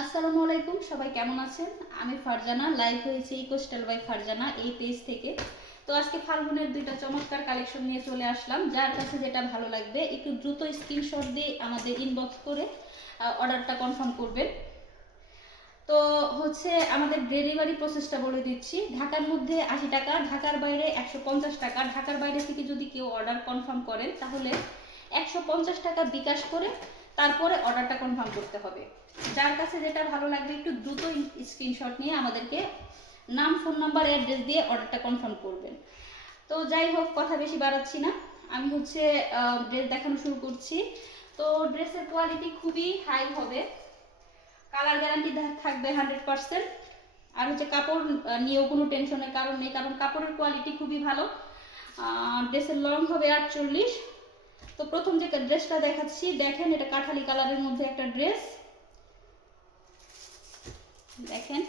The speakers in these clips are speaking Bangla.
আসসালামু আলাইকুম, সবাই কেমন আছেন? আমি ফারজানা, লাইভ হয়েছে ইকো স্টাইল বাই ফারজানা এই পেজ থেকে। তো আজকে ফাল্গুনের দুইটা চমৎকার কালেকশন নিয়ে চলে আসলাম। যার কাছে যেটা ভালো লাগবে একটু দ্রুত স্ক্রিনশট দিয়ে আমাদের ইনবক্স করে অর্ডারটা কনফার্ম করবেন। তো হচ্ছে আমাদের ডেলিভারি প্রসেসটা বলে দিচ্ছি। ঢাকার মধ্যে 80 টাকা, ঢাকার বাইরে 150 টাকা। ঢাকার বাইরে থেকে যদি কেউ অর্ডার কনফার্ম করেন তাহলে 150 টাকা বিকাশ করে তারপরে অর্ডারটা কনফার্ম করতে হবে। যার কাছে যেটা ভালো লাগবে একটু দ্রুত স্ক্রিনশট নিয়ে আমাদেরকে নাম, ফোন নাম্বার, অ্যাড্রেস দিয়ে অর্ডারটা কনফার্ম করবেন। তো যাই হোক, কথা বেশি বাড়াচ্ছি না, আমি হচ্ছে ড্রেস দেখানো শুরু করছি। তো ড্রেসের কোয়ালিটি খুবই হাই হবে, কালার গ্যারান্টি থাকবে 100%। আর হচ্ছে কাপড় নিয়েও কোনো টেনশনের কারণ নেই, কারণ কাপড়ের কোয়ালিটি খুবই ভালো। ড্রেসের লং হবে 48। তো প্রথম যে ড্রেসটা দেখাচ্ছি, দেখেন এটা কাঠালি কালারের মধ্যে একটা ড্রেস। দেখেন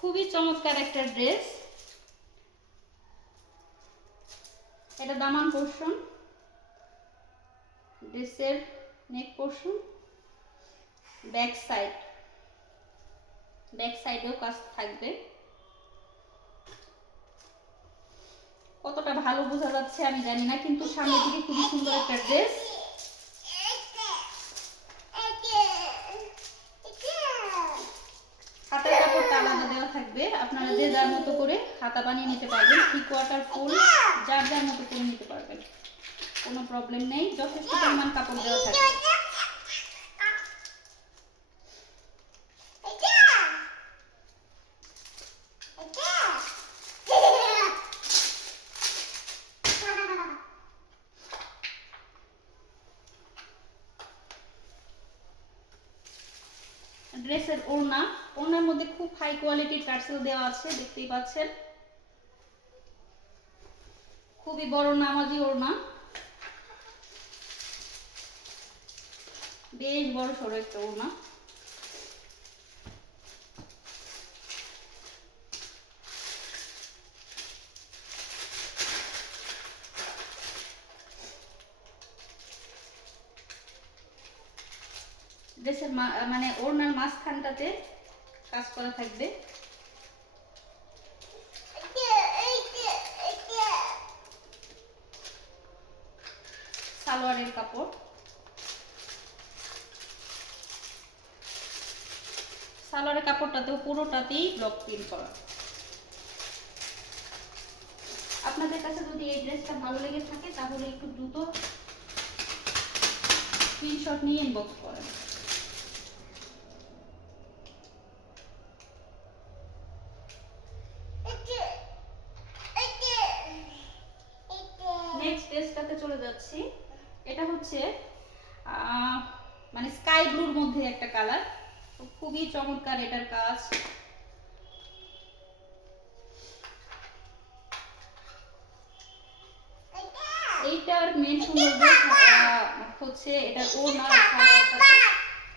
খুবই চমৎকার একটা ড্রেস। এটা দামান পোর্শন, ড্রেসের নেক পোর্শন, ব্যাক সাইডেও কাজ থাকবে। কতটা ভালো বোঝা যাচ্ছে আমি জানি না, কিন্তু সামনে থেকে খুবই সুন্দর একটা ড্রেস। হাতার কাপড়টা আলাদা দেওয়া থাকবে, আপনারা যে যার মতো করে হাতা বানিয়ে নিতে পারবেন। 3/4 ফুল যার যার মতো করে নিতে পারবেন, কোনো প্রবলেম নেই। যথেষ্ট পরিমাণ কাপড় দেওয়া থাকবে। ড্রেসের ওড়নার মধ্যে খুব হাই কোয়ালিটির টার্সেল দেওয়া আছে, দেখতেই পাচ্ছেন। খুবই বড় নামাজি ওড়না, বেশ বড় সড়ো একটা ওড়না। ড্রেসের মানে ওড়নার মাঝখানটাতে কাজ করা থাকবে। সালোয়ারের কাপড়, সালোয়ারের কাপড়টাতেও পুরোটাতেই ব্লক প্রিন্ট করা। আপনাদের কাছে যদি এই ড্রেসটা ভালো লেগে থাকে তাহলে একটু দ্রুত স্ক্রিনশট নিয়ে ইনবক্স করেন। নেক্সট ড্রেসটাতে চলে যাচ্ছি। এটা হচ্ছে মানে স্কাই ব্লুর মধ্যে একটা কালার, খুবই চমৎকার এটার কাজ। এইটার মেন সৌন্দর্য হচ্ছে এটার ওড়না,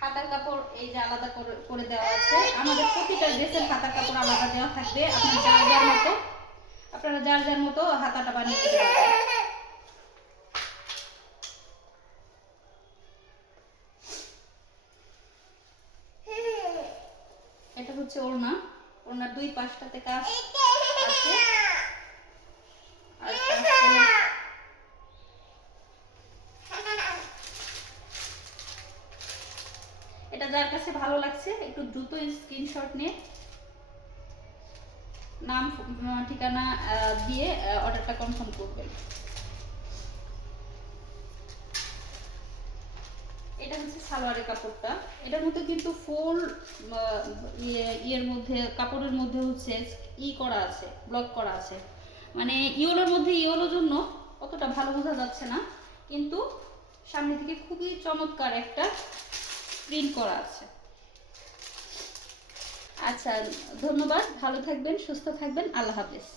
হাতার কাপড় এই যে আলাদা করে দেওয়া আছে। আমাদের প্রতিটা ড্রেসের হাতার কাপড় আলাদা দেওয়া থাকবে, আপনারা যার যার মতো হাতাটা বানিয়ে দিতে পারবেন। এটা হচ্ছে ওড়নার দুই পাশটাতে কাজ আছে। আর এটা যার কাছে ভালো লাগছে একটু দ্রুত স্ক্রিনশট নিয়ে নাম, ঠিকানা দিয়ে অর্ডারটা কনফার্ম করবেন। এটা হচ্ছে সালোয়ারের কাপড়টা। এটার মধ্যে কিন্তু ফুল ইয়ের মধ্যে, কাপড়ের মধ্যে হচ্ছে করা আছে, ব্লক করা আছে। মানে ইয়েলোর মধ্যে ইয়েলো জন্য অতটা ভালো বোঝা যাচ্ছে না, কিন্তু সামনে থেকে খুবই চমৎকার একটা প্রিন্ট করা আছে। আচ্ছা, ধন্যবাদ, ভালো থাকবেন, সুস্থ থাকবেন, আল্লাহ হাফেজ।